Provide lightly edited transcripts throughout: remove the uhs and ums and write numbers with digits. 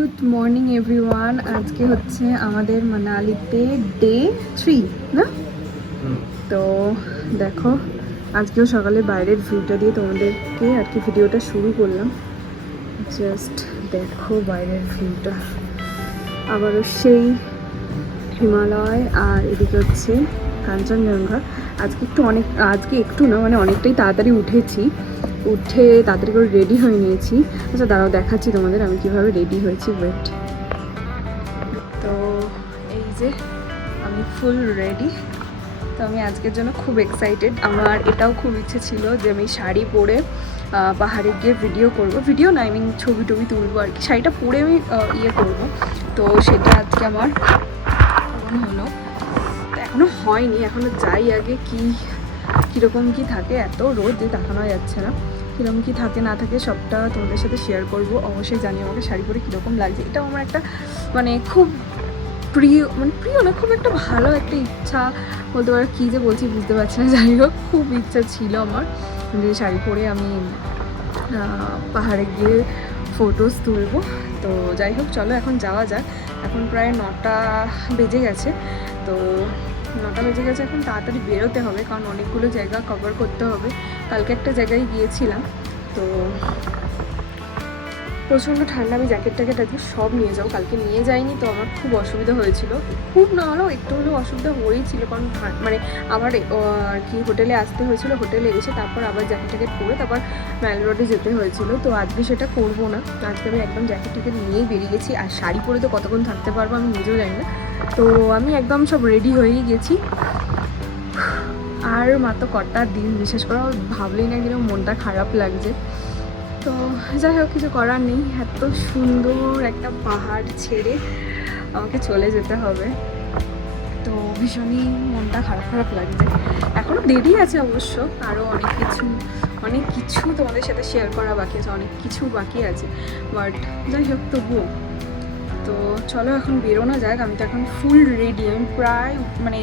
Good morning everyone. আজকে হচ্ছে আমাদের মানালিতে ডে 3 না? তো দেখো আজকেও সকালে বাইরের ভিউটা দিয়ে তোমাদেরকে আর কি ভিডিওটা শুরু করলাম। জাস্ট দেখো বাইরের ভিউটা, আবারও সেই হিমালয় আর এদিকে হচ্ছে কাঞ্চনজঙ্ঘা। আজকে একটু না মানে অনেকটাই তাড়াতাড়ি উঠে তাড়াতাড়ি করে রেডি হয়ে নিয়েছি। আচ্ছা দাঁড়াও দেখাচ্ছি তোমাদের আমি কিভাবে রেডি হয়েছি। ওয়েট, তো এই যে আমি ফুল রেডি। তো আমি আজকের জন্য খুব এক্সাইটেড। আমার এটাও খুব ইচ্ছে ছিল যে আমি শাড়ি পরে পাহাড়ে গিয়ে ভিডিও না আই মিন ছবি টবি তুলবো আর কি। শাড়িটা পরে আমি করবো, তো সেটা আজকে আমার হলো। তো এখনও হয়নি, এখনও যাই আগে কীরকম কী থাকে। এত রোদ যে দেখানো যাচ্ছে না, কীরকম কী থাকে না থাকে সবটা তোমাদের সাথে শেয়ার করবো। অবশ্যই জানি আমাকে শাড়ি পরে কীরকম লাগছে। এটাও আমার একটা মানে খুব প্রিয় না, খুব একটা ভালো একটা ইচ্ছা বলতে পারো। কী যে বলছি বুঝতে পারছি না, যাই হোক খুব ইচ্ছা ছিল আমার যে শাড়ি পরে আমি পাহাড়ে গিয়ে ফটোস তুলবো। তো যাই হোক চলো এখন যাওয়া যাক। এখন প্রায় 9টা বেজে গেছে। তো 9টা বেজে গেছে, এখন তাড়াতাড়ি বেরোতে হবে কারণ অনেকগুলো জায়গা কভার করতে হবে। কালকে একটা জায়গায় গিয়েছিলাম, তো প্রচণ্ড ঠান্ডা। আমি জ্যাকেট ট্যাকেট আজকে সব নিয়ে যাবো, কালকে নিয়ে যাইনি তো আমার খুব অসুবিধা হয়েছিল। খুব না হলেও একটু হলেও অসুবিধা হয়েছিল কারণ মানে আমার আর কি হোটেলে আসতে হয়েছিল। হোটেলে এসে তারপর আবার জ্যাকেট ট্যাকেট পরে তারপর ম্যাল রোডে যেতে হয়েছিল। তো আজকে সেটা করবো না, আজকে আমি একদম জ্যাকেট ট্যাকেট নিয়েই বেরিয়ে গেছি। আর শাড়ি পরে তো কতক্ষণ থাকতে পারবো আমি নিজেও জানি না। তো আমি একদম সব রেডি হয়েই গেছি। আর মাত্র কটা দিন, বিশেষ করে ভাবলেই না কিরকম মনটা খারাপ লাগছে। তো যাই হোক কিছু করার নেই, এত সুন্দর একটা পাহাড় ছেড়ে আমাকে চলে যেতে হবে। তো ভীষণই মনটা খারাপ লাগছে। এখনও দেরি আছে অবশ্য, আরও অনেক কিছু তোমাদের সাথে শেয়ার করা বাকি আছে, অনেক কিছু বাকি আছে। বাট যাই হোক তবুও তো চলো এখন বেরোনো যাক। আমি তো এখন ফুল রেডি। আমি প্রায় মানে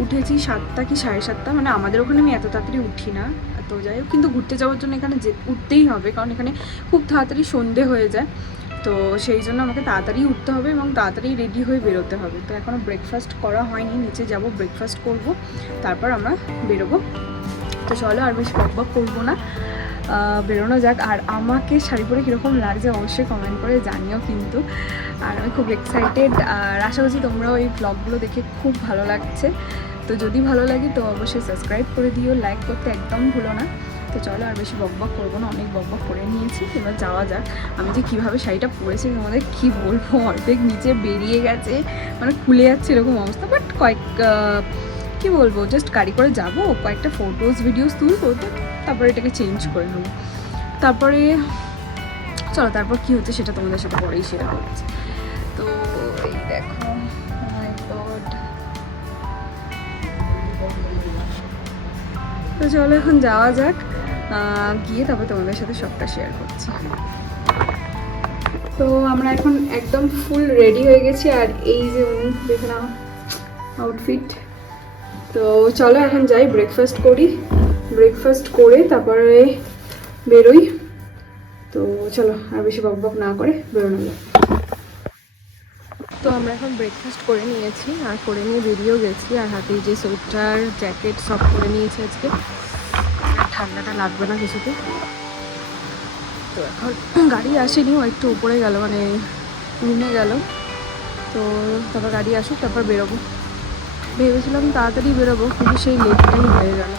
উঠেছি 7টা কি 7:30। মানে আমাদের ওখানে আমি এত তাড়াতাড়ি উঠি না। তো যাই হোক কিন্তু ঘুরতে যাওয়ার জন্য এখানে উঠতেই হবে কারণ এখানে খুব তাড়াতাড়ি সন্ধে হয়ে যায়। তো সেই জন্য আমাকে তাড়াতাড়ি উঠতে হবে এবং তাড়াতাড়ি রেডি হয়ে বেরোতে হবে। তো এখনও ব্রেকফাস্ট করা হয়নি, নিচে যাব ব্রেকফাস্ট করব, তারপর আমরা বেরোবো। তো চলো আর বেশি বকবক করবো না, বেরোনো যাক। আর আমাকে শাড়ি পরে কীরকম লাগছে অবশ্যই কমেন্ট করে জানিও কিন্তু। আর আমি খুব এক্সাইটেড, আর আশা করছি তোমরাও এই ব্লগগুলো দেখে খুব ভালো লাগছে। তো যদি ভালো লাগে তো অবশ্যই সাবস্ক্রাইব করে দিও, লাইক করতে একদম ভুলো না। তো চলো আর বেশি বকবক করবো না, অনেক বকবক করে নিয়েছি, এবার যাওয়া যাক। আমি যে কীভাবে শাড়িটা পরেছি তোমাদের কী বলবো, অর্ধেক নিচে বেরিয়ে গেছে, মানে খুলে যাচ্ছে এরকম অবস্থা। বাট কী বলবো, জাস্ট গাড়ি করে যাবো, কয়েকটা ফটোস ভিডিওস তুলবো, তারপরে এটাকে চেঞ্জ করে নেবো। তারপরে চলো তারপর কী হচ্ছে সেটা তোমাদের সাথে পরেই শেয়ার করছি। তো এই দেখো মাই গড। তো চলো এখন যাওয়া যাক, গিয়ে তারপর তোমাদের সাথে সবটা শেয়ার করছি। তো আমরা এখন একদম ফুল রেডি হয়ে গেছি, আর এই যে দেখে নাও আউটফিট। তো চলো এখন যাই, ব্রেকফাস্ট করি, ব্রেকফাস্ট করে তারপরে বেরোই। তো চলো আর বেশি বকবক না করে বেরোনো যাক। তো আমরা এখন ব্রেকফাস্ট করে নিয়েছি আর করে নিয়ে বেরিয়েও গেছি। আর হাতে যে সোয়েটার জ্যাকেট সব করে নিয়েছি আজকে, ঠান্ডাটা লাগবে না কিছুতে। তো এখন গাড়ি আসেনি, ও একটু উপরে গেল মানে রুমে গেল। তো তারপর গাড়ি আসুক তারপর বেরোবো। ভেবেছিলাম তাড়াতাড়ি বেরোবো কিন্তু সেই লেটটাই হয়ে গেল।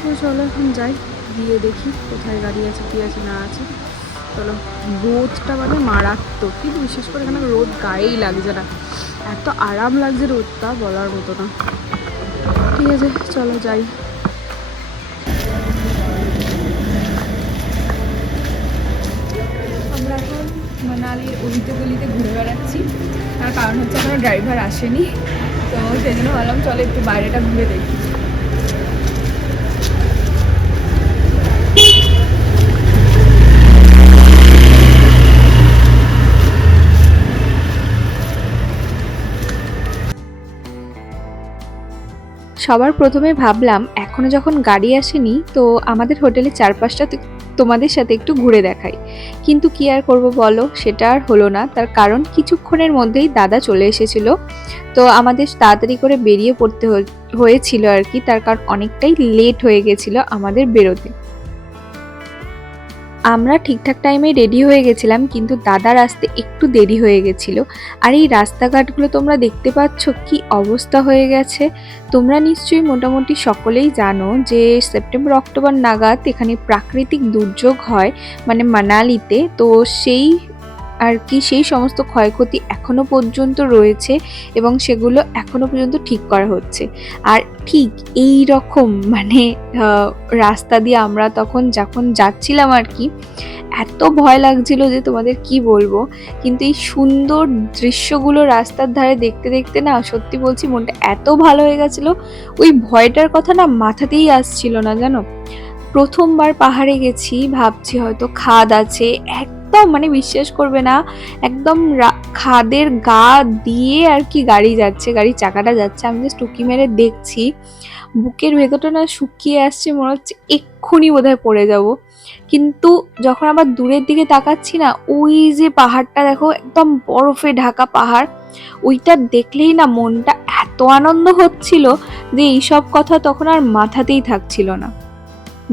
তো চলো এখন যাই, গিয়ে দেখি কোথায় গাড়ি আছে কী আছে না আছে। চলো, রোদটা মানে মারাত্মক, কিন্তু বিশেষ করে এখানে রোদ গায়েই লাগছে না, এত আরাম লাগছে রোদটা বলার মতো না। ঠিক আছে চলো যাই। আমরা এখন মানালির অলিতে গলিতে ঘুরে বেড়াচ্ছি, তার কারণ হচ্ছে এখনো ড্রাইভার আসেনি। তো সেই জন্য ভাবলাম চলো একটু বাইরেটা ঘুরে দেখি। সবার প্রথমে ভাবলাম এখনো যখন গাড়ি আসেনি তো আমাদের হোটেলে চারপাশটা তো তোমাদের সাথে একটু ঘুরে দেখাই। কিন্তু কি আর করব বলো, সেটা আর হলো না। তার কারণ কিছুক্ষণের মধ্যেই দাদা চলে এসেছিল। তো আমাদের তাড়াতাড়ি করে বেরিয়ে পড়তে হয়েছিল আর কি, তার কারণ অনেকটাই লেট হয়ে গেছিল আমাদের বেরোতে। আমরা ঠিকঠাক টাইমে রেডি হয়ে গেছিলাম, কিন্তু দাদার আসতে একটু দেরি হয়ে গেছিল। আর এই রাস্তাঘাটগুলো তোমরা দেখতে পাচ্ছ কি অবস্থা হয়ে গেছে। তোমরা নিশ্চয়ই মোটামুটি সকলেই জানো যে সেপ্টেম্বর অক্টোবর নাগাদ এখানে প্রাকৃতিক দুর্যোগ হয়, মানে মানালিতে। তো সেই আর কি সেই সমস্ত ক্ষয়ক্ষতি এখনো পর্যন্ত রয়েছে এবং সেগুলো এখনো পর্যন্ত ঠিক করা হচ্ছে। আর ঠিক এই রকম মানে রাস্তা দিয়ে আমরা তখন যখন যাচ্ছিলাম আর কি, এত ভয় লাগছিল যে তোমাদের কি বলবো। কিন্তু এই সুন্দর দৃশ্যগুলো রাস্তার ধারে দেখতে দেখতে না, সত্যি বলছি মনটা এত ভালো হয়ে গেছিল, ওই ভয়টার কথা না মাথাতেই আসছিল না জানো। প্রথমবার পাহাড়ে গেছি, ভাবছি হয়তো খাদ আছে, একদম মানে বিশ্বাস করবে না, একদম খাদের গা দিয়ে আর কি গাড়ি যাচ্ছে, গাড়ির চাকাটা যাচ্ছে। আমি জাস্ট উঁকি মেরে দেখছি, বুকের ভেতরটা না শুকিয়ে আসছে, মনে হচ্ছে এক্ষুনি বোধহয় পড়ে যাব। কিন্তু যখন আবার দূরের দিকে তাকাচ্ছি না, ওই যে পাহাড়টা দেখো, একদম বরফে ঢাকা পাহাড়, ওইটা দেখলেই না মনটা এত আনন্দ হচ্ছিল যে এইসব কথা তখন আর মাথাতেই থাকছিল না।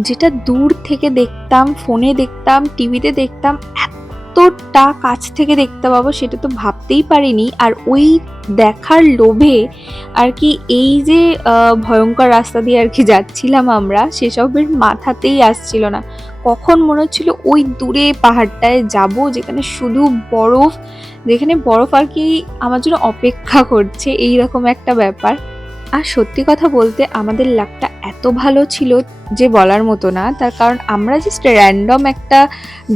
যেটা দূর থেকে দেখতাম, ফোনে দেখতাম, টিভিতে দেখতাম, এতটা কাছ থেকে দেখতে পাবো সেটা তো ভাবতেই পারিনি। আর ওই দেখার লোভে আর কি এই যে ভয়ঙ্কর রাস্তা দিয়ে আর কি যাচ্ছিলাম আমরা, সেসবের মাথাতেই আসছিল না। কখন মনে হচ্ছিল ওই দূরে পাহাড়টায় যাব, যেখানে শুধু বরফ, যেখানে বরফ আর কি আমার জন্য অপেক্ষা করছে, এই রকম একটা ব্যাপার। আর সত্যি কথা বলতে আমাদের লাকটা এত ভালো ছিল যে বলার মতো না। তার কারণ আমরা জাস্ট র্যান্ডম একটা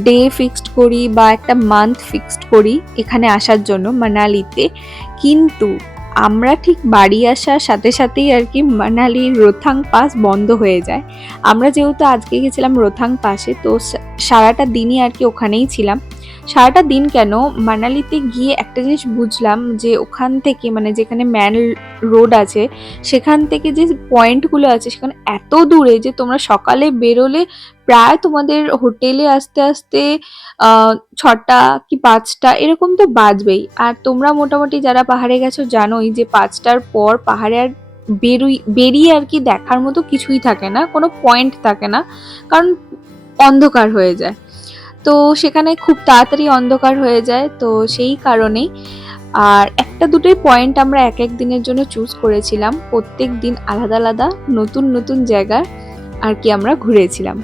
ডে ফিক্সড করি বা একটা মান্থ ফিক্সড করি এখানে আসার জন্য মানালিতে, কিন্তু আমরা ঠিক বাড়ি আসার সাথে সাথেই আর কি মানালির রোথাং পাস বন্ধ হয়ে যায়। আমরা যেহেতু আজকে গেছিলাম রোথাং পাসে, তো সারাটা দিনই আর কি ওখানেই ছিলাম। সারাটা দিন কেন, মানালিতে গিয়ে একটা জিনিস বুঝলাম যে ওখান থেকে মানে যেখানে ম্যান রোড আছে সেখান থেকে যে পয়েন্টগুলো আছে সেখানে এত দূরে যে তোমরা সকালে বেরোলে প্রায় তোমাদের হোটেলে আসতে আসতে 6টা কি 5টা এরকম তো বাজবেই। আর তোমরা মোটামুটি যারা পাহাড়ে গেছো জানোই যে 5টার পর পাহাড়ে আর বেরিয়ে আর কি দেখার মতো কিছুই থাকে না, কোনো পয়েন্ট থাকে না, কারণ অন্ধকার হয়ে যায়। তো সেখানে খুব তাড়াতাড়ি অন্ধকার হয়ে যায়, তো সেই কারণেই। আর একটা দুটোই পয়েন্ট আমরা এক এক দিনের জন্য চুজ করেছিলাম, প্রত্যেক দিন আলাদা আলাদা নতুন নতুন জায়গা আর কি আমরা ঘুরেছিলাম।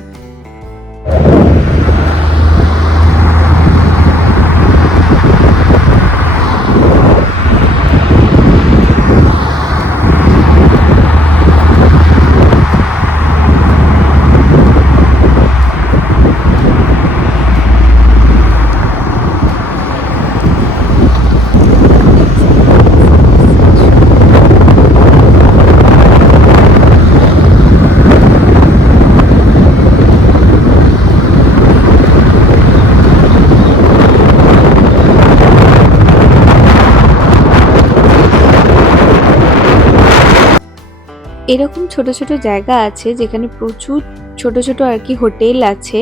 এরকম ছোট ছোট জায়গা আছে যেখানে প্রচুর ছোট ছোট আর কি হোটেল আছে।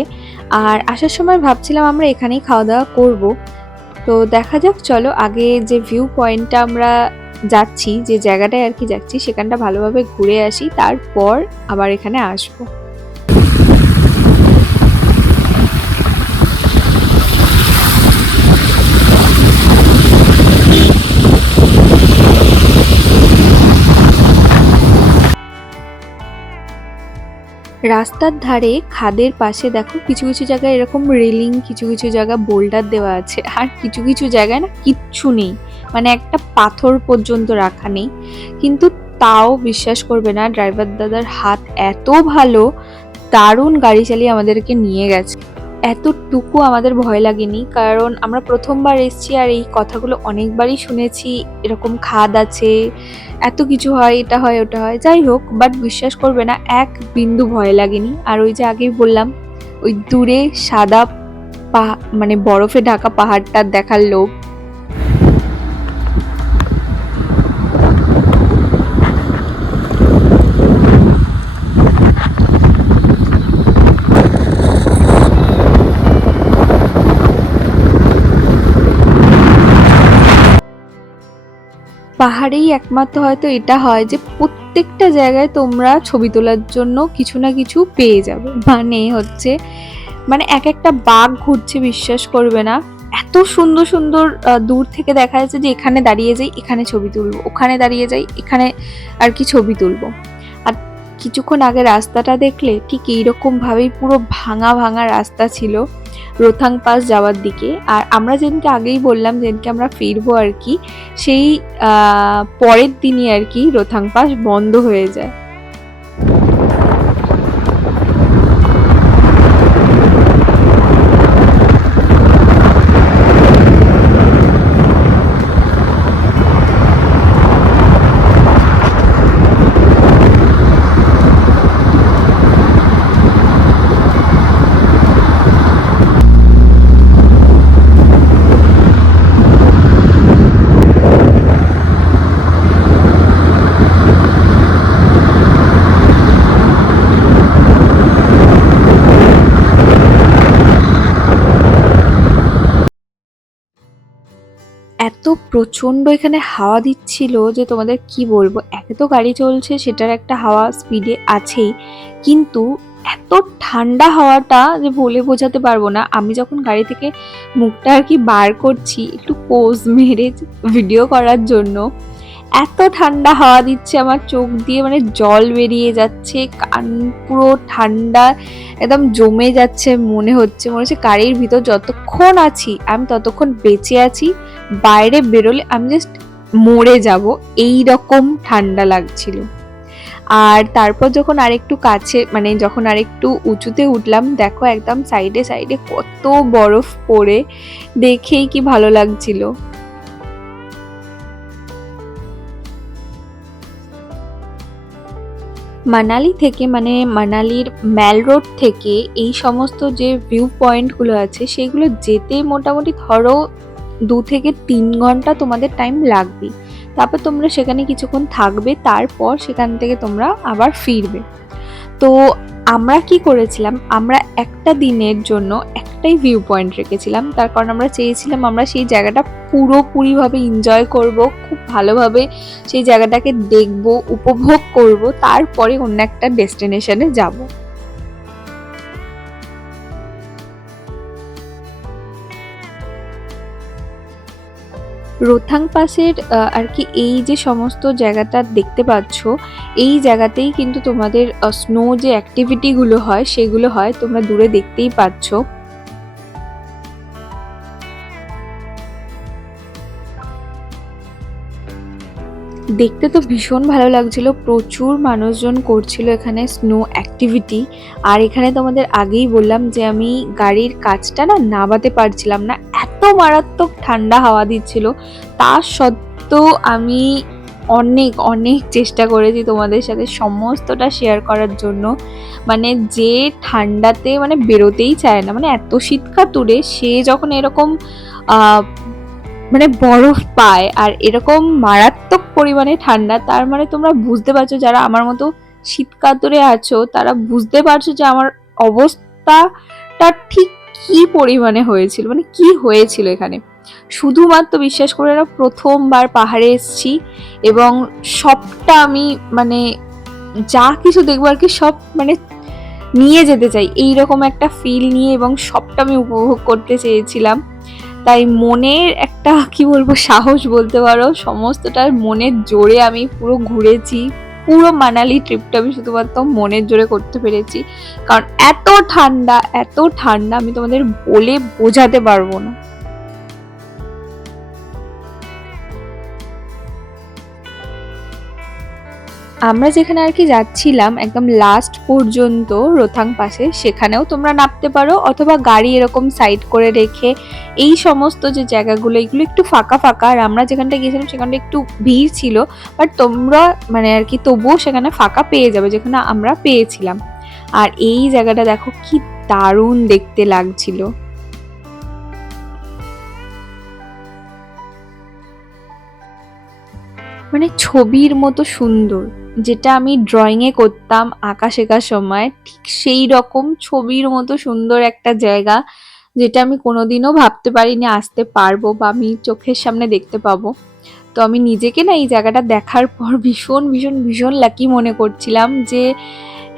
আর আসার সময় ভাবছিলাম আমরা এখানেই খাওয়া দাওয়া করব। তো দেখা যাক, চলো আগে যে ভিউ পয়েন্টটা আমরা যাচ্ছি, যে জায়গাটায় আর কি যাচ্ছি, সেখানটা ভালোভাবে ঘুরে আসি, তারপর আবার এখানে আসবো। রাস্তার ধারে খাদের পাশে দেখো কিছু কিছু জায়গায় এরকম রেলিং, কিছু কিছু জায়গা বোল্ডার দেওয়া আছে, আর কিছু কিছু জায়গায় না কিচ্ছু নেই, মানে একটা পাথর পর্যন্ত রাখা নেই। কিন্তু তাও বিশ্বাস করবে না, ড্রাইভার দাদার হাত এত ভালো, দারুণ গাড়ি চালিয়ে আমাদেরকে নিয়ে গেছে। এতটুকু আমাদের ভয় লাগেনি, কারণ আমরা প্রথমবার এসেছি আর এই কথাগুলো অনেকবারই শুনেছি, এরকম খাদ আছে, এত কিছু হয়, এটা হয় ওটা হয়, যাই হোক, বাট বিশ্বাস করবে না এক বিন্দু ভয় লাগেনি। আর ওই যে আগেই বললাম, ওই দূরে সাদা মানে বরফে ঢাকা পাহাড়টা দেখার লোভ। পাহাড়েই একমাত্র হয়তো এটা হয় যে প্রত্যেকটা জায়গায় তোমরা ছবি তোলার জন্য কিছু না কিছু পেয়ে যাবে। মানে হচ্ছে মানে এক একটা বাঘ ঘুরছে, বিশ্বাস করবে না। এত সুন্দর সুন্দর দূর থেকে দেখা যাচ্ছে যে এখানে দাঁড়িয়ে যাই, এখানে ছবি তুলবো, ওখানে দাঁড়িয়ে যাই, এখানে আর কি ছবি তুলবো। আর কিছুক্ষণ আগে রাস্তাটা দেখলে ঠিক এইরকম ভাবেই পুরো ভাঙা ভাঙা রাস্তা ছিল রোথাং পাস যাওয়ার দিকে। আর আমরা যেদিনকে আগেই বললাম যেদিনকে আমরা ফিরবো আর কি, সেই পরের দিনই আর কি রোথাং পাস বন্ধ হয়ে যায়। এত প্রচণ্ড এখানে হাওয়া দিচ্ছিল যে তোমাদের কি বলবো। একে তো গাড়ি চলছে, সেটার একটা হাওয়া স্পিডে আছেই, কিন্তু এত ঠান্ডা হাওয়াটা যে বলে বোঝাতে পারবো না। আমি যখন গাড়ি থেকে মুখটা আর কি বার করছি একটু পোজ মেরে ভিডিও করার জন্য, এত ঠান্ডা হাওয়া দিচ্ছে, আমার চোখ দিয়ে মানে জল বেরিয়ে যাচ্ছে, কান পুরো ঠান্ডা একদম জমে যাচ্ছে। মনে হচ্ছে গাড়ির ভিতর যতক্ষণ আছি আমি ততক্ষণ বেঁচে আছি, বাইরে বেরোলে আমি জাস্ট মরে যাব, এই রকম ঠান্ডা লাগছিল। আর তারপর যখন আরেকটু কাছে মানে যখন আরেকটু উঁচুতে উঠলাম, দেখো একদম সাইডে সাইডে কত বরফ পড়ে, দেখেই কি ভালো লাগছিল। মানালি থেকে মানে মানালির ম্যাল রোড থেকে এই সমস্ত যে ভিউ পয়েন্টগুলো আছে সেগুলো যেতে মোটামুটি ধরো 2 থেকে 3 ঘন্টা তোমাদের টাইম লাগবে। তারপর তোমরা সেখানে কিছুক্ষণ থাকবে, তারপর সেখান থেকে তোমরা আবার ফিরবে। তো আমরা কি করেছিলাম, আমরা একটা দিনের জন্য একটাই ভিউ পয়েন্ট রেখেছিলাম, তার কারণ আমরা চেয়েছিলাম আমরা সেই জায়গাটা পুরোপুরিভাবে এনজয় করব, খুব ভালোভাবে সেই জায়গাটাকে দেখব, উপভোগ করব, তারপরে অন্য একটা ডেস্টিনেশনে যাব। রোথাং পাসের আর কি এই যে সমস্ত জায়গাটা দেখতে পাচ্ছ, এই জায়গাতেই কিন্তু তোমাদের স্নো যে অ্যাক্টিভিটিগুলো হয় সেগুলো হয়, তোমরা দূরে দেখতেই পাচ্ছ। দেখতে তো ভীষণ ভালো লাগছিল, প্রচুর মানুষজন করছিল এখানে স্নো অ্যাক্টিভিটি। আর এখানে তোমাদের আগেই বললাম যে আমি গাড়ির কাঁচটা না নামাতে পারছিলাম না, এত মারাত্মক ঠান্ডা হাওয়া দিচ্ছিল। তা সত্ত্বেও আমি অনেক অনেক চেষ্টা করেছি তোমাদের সাথে সমস্তটা শেয়ার করার জন্য। মানে যে ঠান্ডাতে মানে বেরোতেই চায় না, মানে এত শীতকাতুরে সে যখন এরকম মানে বরফ পায় আর এরকম মারাত্মক পরিমাণে ঠান্ডা, তার মানে তোমরা বুঝতে পারছো, যারা আমার মতো শীতকাতুরে আছো তারা বুঝতে পারছো যে আমার অবস্থাটা ঠিক কি পরিমাণে হয়েছিল, মানে কি হয়েছিল এখানে। শুধুমাত্র বিশ্বাস করে না, প্রথমবার পাহাড়ে এসেছি এবং সবটা আমি মানে যা কিছু দেখবো আর কি সব মানে নিয়ে যেতে চাই, এইরকম একটা ফিল নিয়ে, এবং সবটা আমি উপভোগ করতে চেয়েছিলাম। তাই মনের একটা কি বলবো সাহস বলতে পারো, সমস্তটার মনের জোরে আমি পুরো ঘুরেছি। পুরো মানালি ট্রিপটা আমি শুধুমাত্র মনের জোরে করতে পেরেছি, কারণ এত ঠান্ডা এত ঠান্ডা আমি তোমাদের বলে বোঝাতে পারবো না। আমরা যেখানে আর কি যাচ্ছিলাম একদম লাস্ট পর্যন্ত রোথাং পাসে, সেখানেও তোমরা নামতে পারো, অথবা গাড়ি এরকম সাইড করে রেখে এই সমস্ত যে জায়গাগুলো এগুলো একটু ফাঁকা ফাঁকা, আর আমরা যেখানটা গিয়েছিলাম সেখানটা একটু ভিড় ছিল, বাট তোমরা মানে আর কি তবুও সেখানে ফাঁকা পেয়ে যাবে যেখানে আমরা পেয়েছিলাম। আর এই জায়গাটা দেখো কি দারুণ দেখতে লাগছিল, মানে ছবির মতো সুন্দর। যেটা আমি ড্রয়িংয়ে করতাম আঁকা শেখার সময়, ঠিক সেই রকম ছবির মতো সুন্দর একটা জায়গা, যেটা আমি কোনোদিনও ভাবতে পারিনি আসতে পারবো বা আমি চোখের সামনে দেখতে পাবো। তো আমি নিজেকে না এই জায়গাটা দেখার পর ভীষণ ভীষণ ভীষণ লাকি মনে করছিলাম যে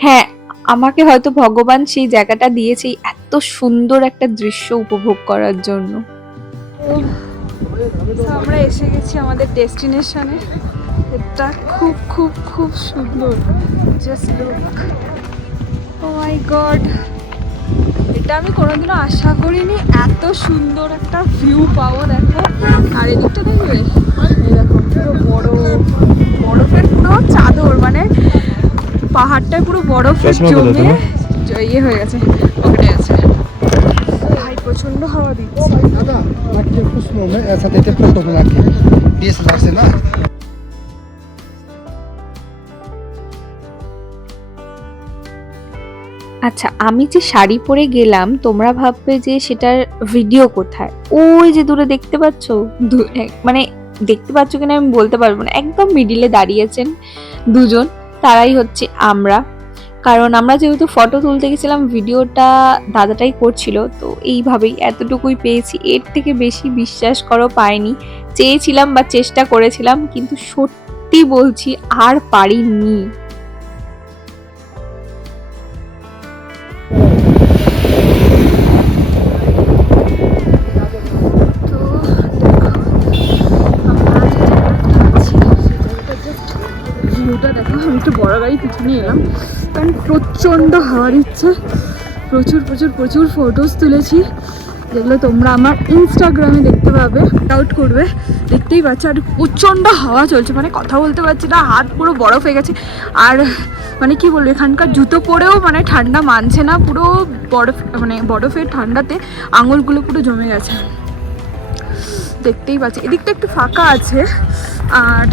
হ্যাঁ, আমাকে হয়তো ভগবান সেই জায়গাটা দিয়েছে এত সুন্দর একটা দৃশ্য উপভোগ করার জন্য। আমরা এসে গেছি আমাদের ডেস্টিনেশনে। এটা খুব খুব খুব সুন্দর, জাস্ট লুক, ও মাই গড, এটা আমি কোনোদিনও আশা করিনি এত সুন্দর একটা ভিউ পাবো। দেখো, আর এদিকটা দেখবে, এই দেখো পুরো বরফের পুরো চাদর, মানে পাহাড়টায় পুরো বরফের জমে ইয়ে হয়ে গেছে, পকেটে আছে। ভাই প্রচন্ড হাওয়া দিচ্ছে। আচ্ছা, আমি যে শাড়ি পরে গেলাম তোমরা ভাববে যে সেটার ভিডিও কোথায়। ওই যে দূরে দেখতে পাচ্ছ, মানে দেখতে পাচ্ছ কিনা আমি বলতে পারবো না, একদম মিডিলে দাঁড়িয়েছেন দুজন, তারাই হচ্ছে আমরা। কারণ আমরা যেহেতু ফটো তুলতে গেছিলাম, ভিডিওটা দাদাটাই করছিল, তো এইভাবেই এতটুকুই পেয়েছি, এর থেকে বেশি বিশ্বাস করো পাইনি। চেয়েছিলাম বা চেষ্টা করেছিলাম, কিন্তু সত্যি বলছি আর পারিনি। দেখো, আমি একটু বড় গাড়ি পিছনে এলাম কারণ প্রচণ্ড হাওয়া দিচ্ছে। প্রচুর প্রচুর প্রচুর ফটোস তুলেছি, যেগুলো তোমরা আমার ইনস্টাগ্রামে দেখতে পাবে, আউট করবে, দেখতেই পাচ্ছ। আর প্রচণ্ড হাওয়া চলছে, মানে কথা বলতে পারছি না, হাত পুরো বরফ হয়ে গেছে। আর মানে কি বলবো, এখানকার জুতো পরেও মানে ঠান্ডা মানছে না, পুরো বরফ, মানে বরফের ঠান্ডাতে আঙুলগুলো পুরো জমে গেছে, দেখতেই পাচ্ছি। এদিকটা একটু ফাঁকা আছে, আর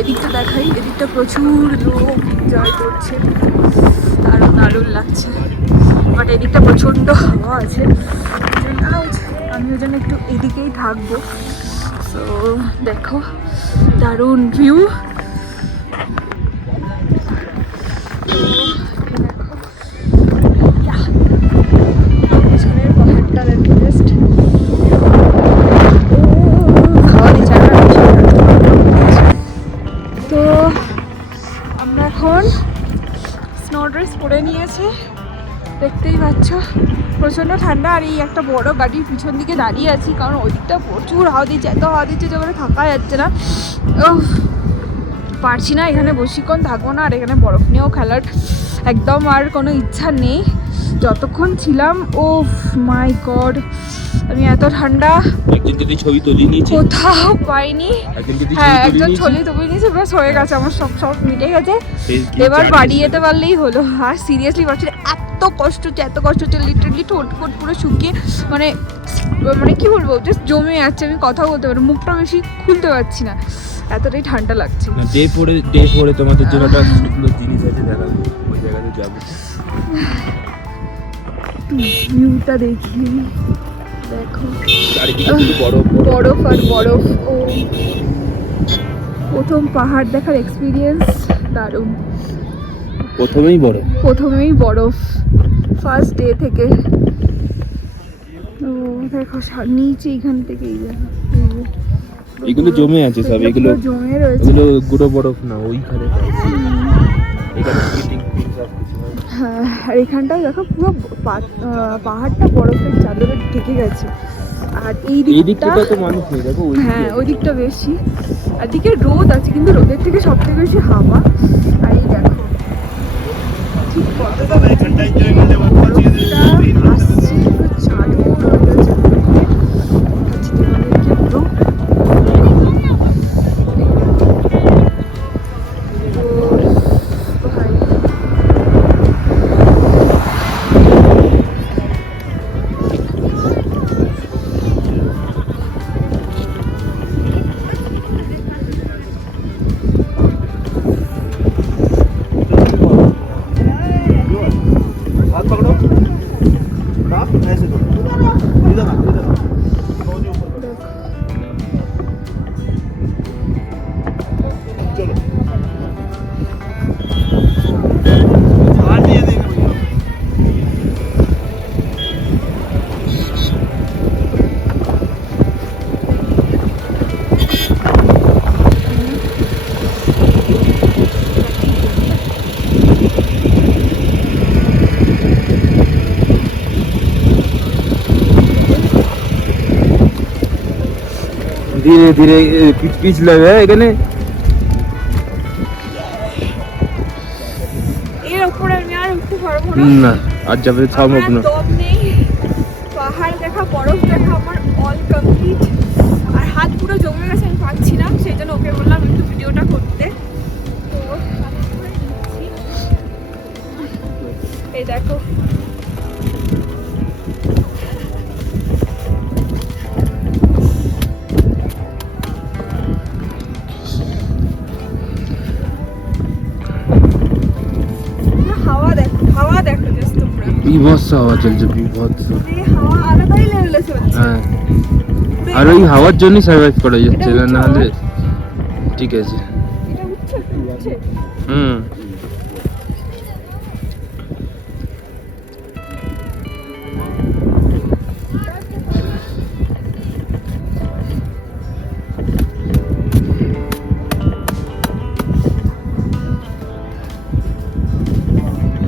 এদিকটা দেখাই, এদিকটা প্রচুর লোক এনজয় করছে, দারুণ দারুণ লাগছে। বাট এদিকটা প্রচণ্ড হাওয়া আছে, আমি ওই জন্য একটু এদিকেই থাকবো। সো দেখো, দারুণ ভিউ। পাহাড়টা দেখো, জাস্ট তো আমরা এখন স্নো ড্রেস পরে নিয়েছি, দেখতেই পাচ্ছ প্রচণ্ড ঠান্ডা। আর এই একটা বড় গাড়ির পিছন দিকে দাঁড়িয়ে আছি, কারণ ওদিকটা প্রচুর হাওয়া দিচ্ছে, এত হাওয়া দিচ্ছে যে ওখানে থাকা যাচ্ছে না। ও পারছি না, এখানে বেশিক্ষণ থাকবো না। আর এখানে বরফ নিয়েও খেলার একদম আর কোনো ইচ্ছা নেই। যতক্ষণ ছিলাম, ও মাই গড, আমি এত ঠান্ডা ছবি তুলে নিয়েছি, কোথাও পাইনি। হ্যাঁ, একজন ছবি তুলে নিয়েছে, ব্যাস হয়ে গেছে, আমার সব মিটে গেছে। এবার বাড়ি যেতে পারলেই হলো। আর সিরিয়াসলি পারছি না, এত কষ্ট হচ্ছে, এত কষ্ট হচ্ছে, লিটারালি ঠোঁট পুরো শুকিয়ে, মানে কি বলবো, জাস্ট জমে যাচ্ছে, আমি কথা বলতে পারি, মুখটা বেশি খুলতে পারছি না, এতটাই ঠান্ডা লাগছে। ডে পরে তোমাদের জন্য একটা সুন্দর জিনিস আছে, দেখাবো, ওই জায়গাতে যাবো। ভিউটা দেখি, দেখো চারিদিকে শুধু বরফ বরফ আর বরফ। ও প্রথম পাহাড় দেখার এক্সপিরিয়েন্স দারুণ। প্রথমেই বরফ ফার্স্ট ডে থেকে। ও দেখো নিচে এখান থেকে এগুলো জমে আছে সব, এগুলো জমে রয়েছে, এগুলো গুঁড়ো বরফ না, ওইখানে এখানে হ্যাঁ। আর এখানটাও দেখো পুরো পাহাড়টা বরফের চাদরে ঢেকে গেছে। আর এই দিকটা তো মানুষ নেই, দেখো হ্যাঁ ওই দিকটা বেশি, আর দিকে রোদ আছে, কিন্তু রোদের থেকে সব থেকে বেশি হাওয়া। আর এই দেখো ঠিক বরফটা আসছে, চাদর রয়েছে পুরো। ধীরে ধীরে পিচ লাগে এখানে। এর উপরে আমি আর উঠতে পারবো না, না আর যাবে সম্ভব না। দম নেই, পাহাড় দেখা বরফ দেখা আমার অল কমপ্লিট, আর হাত পুরো জমে গেছে, আমি পাচ্ছি না, সেই জন্য ওকে বললাম একটু ভিডিওটা করতে। তো এই দেখো হাওয়া দেখো, হাওয়া দেখো জাস্ট তোমরা, বিভৎস হাওয়া চলছে, বিভৎস। এই হাওয়া আলাদাই লেভেলে চলছে। হ্যাঁ, আর ওই হাওয়ার জন্যই সার্ভাইভ করা যাচ্ছে, এটা না হলে উঠছে ঠিক আছে। এটা উঠছে, উঠছে। হুম।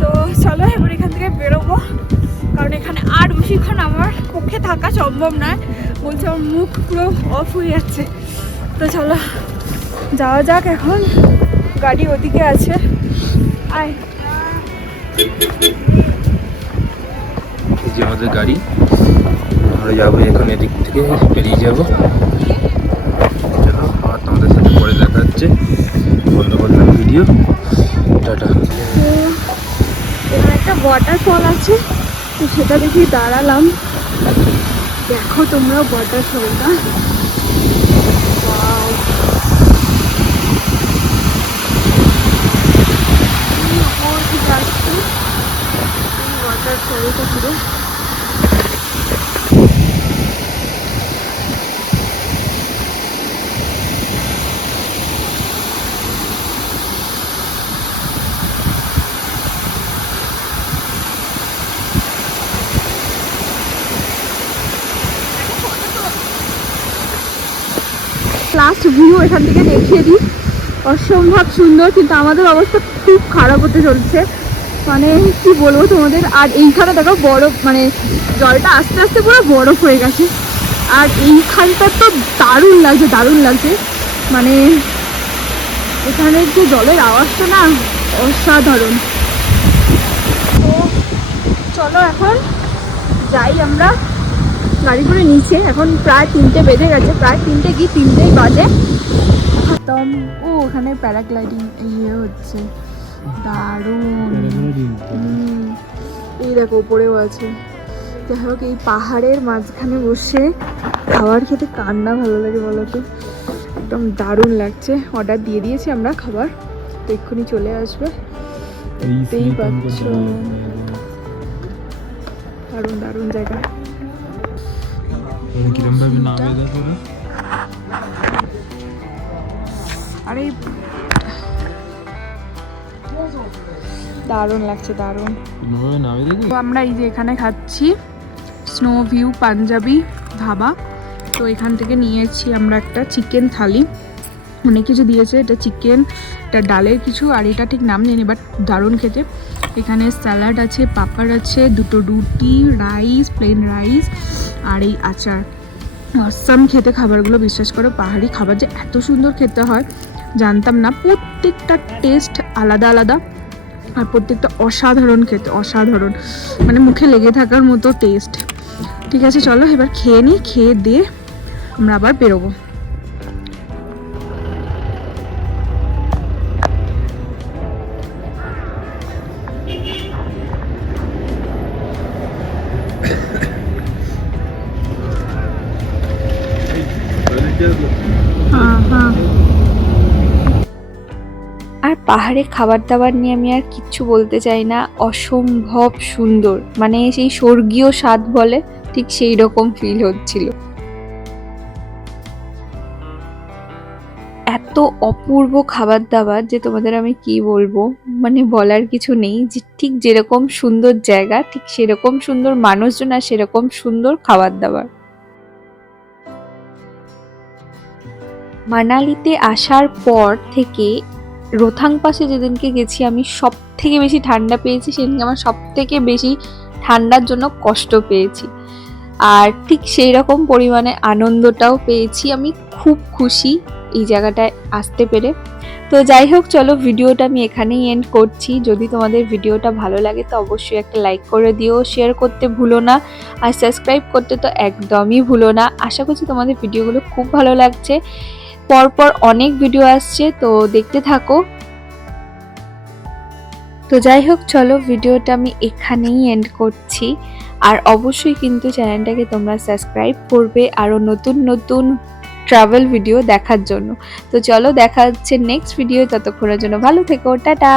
তো চলো এবার এখান থেকে বেরোবো, কারণ এখানে আর বেশিক্ষণ আমার পক্ষে থাকা সম্ভব নয়, বলছে আমার মুখ পুরো অফ হয়ে যাচ্ছে। তো চলো যাওয়া যাক, এখন গাড়ি ওদিকে আছে, আয়। এই যে আমাদের গাড়ি, আমরা যাবো এখন, এদিক থেকে বেরিয়ে যাবো। চলো আবার তোমাদের সাথে পরে দেখা হচ্ছে, বন্ধ করলাম ভিডিও, টাটা। তো এখানে একটা ওয়াটারফল আছে, তো সেটা দেখি দাঁড়ালাম, দেখো তোমরা ওয়াটারফলটা, ওয়াও। ওপর থেকে আসছে এই ওয়াটারফলটা পুরো, লাস্ট ভিউ এখান থেকে দেখিয়ে দিই, অসম্ভব সুন্দর, কিন্তু আমাদের অবস্থা খুব খারাপ হতে চলছে, মানে কি বলবো তোমাদের। আর এইখানে দেখো বরফ, মানে জলটা আস্তে আস্তে পুরো বরফ হয়ে গেছে, আর এইখানটা তো দারুণ লাগছে, দারুণ লাগছে, মানে এখানের যে জলের আওয়াজটা না অসাধারণ। তো চলো এখন যাই আমরা গাড়ি করে নিচে, এখন প্রায় 3টে বেজে গেছে, প্রায় 3টে কি 3টেই বাজে খতম। ও ওখানে প্যারাগ্লাইডিং ইয়ে হচ্ছে, দারুণ। এই দেখো উপরেও আছে। যাই হোক, এই পাহাড়ের মাঝখানে বসে খাবার খেতে কার না ভালো লাগে বলো তো, একদম দারুণ লাগছে। অর্ডার দিয়ে দিয়েছি আমরা খাবার, তো এক্ষুনি চলে আসবে, দেখতেই পাচ্ছ। দারুণ দারুণ জায়গা। কিরম ভাবে নামে দেখো, আরে দারুণ লাগছে, দারুণ। তো আমরা এই যে এখানে খাচ্ছি স্নো ভিউ পাঞ্জাবি ধাবা, তো এখান থেকে নিয়েছি আমরা একটা চিকেন থালি, অনেক কিছু দিয়েছে, এটা চিকেন, এটা ডালের কিছু, আর এটা ঠিক নাম জানি, বাট দারুণ খেতে। এখানে স্যালাড আছে, পাপড় আছে, দুটো রুটি, রাইস, প্লেন রাইস, আর এই আচার। অসাম খেতে খাবারগুলো, বিশ্বাস করো পাহাড়ি খাবার যে এত সুন্দর খেতে হয় জানতাম না। প্রত্যেকটা টেস্ট আলাদা আলাদা, আর প্রত্যেকটা অসাধারণ খেতে, অসাধারণ, মানে মুখে লেগে থাকার মতো টেস্ট। ঠিক আছে চলো এবার খেয়ে নিই, খেয়ে দিয়ে আমরা আবার বেরোবো। আর পাহাড়ে খাবার দাবার নিয়ে আমি আর কিচ্ছু বলতে চাই না, অসম্ভব সুন্দর, মানে সেই স্বর্গীয় স্বাদ বলে ঠিক সেই রকম ফিল হচ্ছিল। এত অপূর্ব খাবার দাবার যে তোমাদের আমি কি বলবো, মানে বলার কিছু নেই, যে ঠিক যেরকম সুন্দর জায়গা ঠিক সেরকম সুন্দর মানুষজন, আর সেরকম সুন্দর খাবার দাবার। মানালিতে আসার পর থেকে রোথাং পাসে যেদিনকে গেছি আমি, সব থেকে বেশি ঠান্ডা পেয়েছি, সেদিনকে আমার সব থেকে বেশি ঠান্ডার জন্য কষ্ট পেয়েছি, আর ঠিক সেই রকম পরিমাণে আনন্দটাও পেয়েছি। আমি খুব খুশি এই জায়গাটায় আসতে পেরে। তো যাই হোক, চলো ভিডিওটা আমি এখানেই এন্ড করছি। যদি তোমাদের ভিডিওটা ভালো লাগে তো অবশ্যই একটা লাইক করে দিও, শেয়ার করতে ভুলো না, আর সাবস্ক্রাইব করতে তো একদমই ভুলো না। আশা করছি তোমাদের ভিডিওগুলো খুব ভালো লাগছে। পরপর অনেক ভিডিও আসছে, তো দেখতে থাকো। তো যাই হোক, চলো ভিডিওটা আমি এখানেই এন্ড করছি। আর অবশ্যই কিন্তু চ্যানেলটাকে তোমরা সাবস্ক্রাইব করবে আরও নতুন নতুন ট্রাভেল ভিডিও দেখার জন্য। তো চলো, দেখা হচ্ছে নেক্সট ভিডিও। ততক্ষণের জন্য ভালো থেকো, টাটা।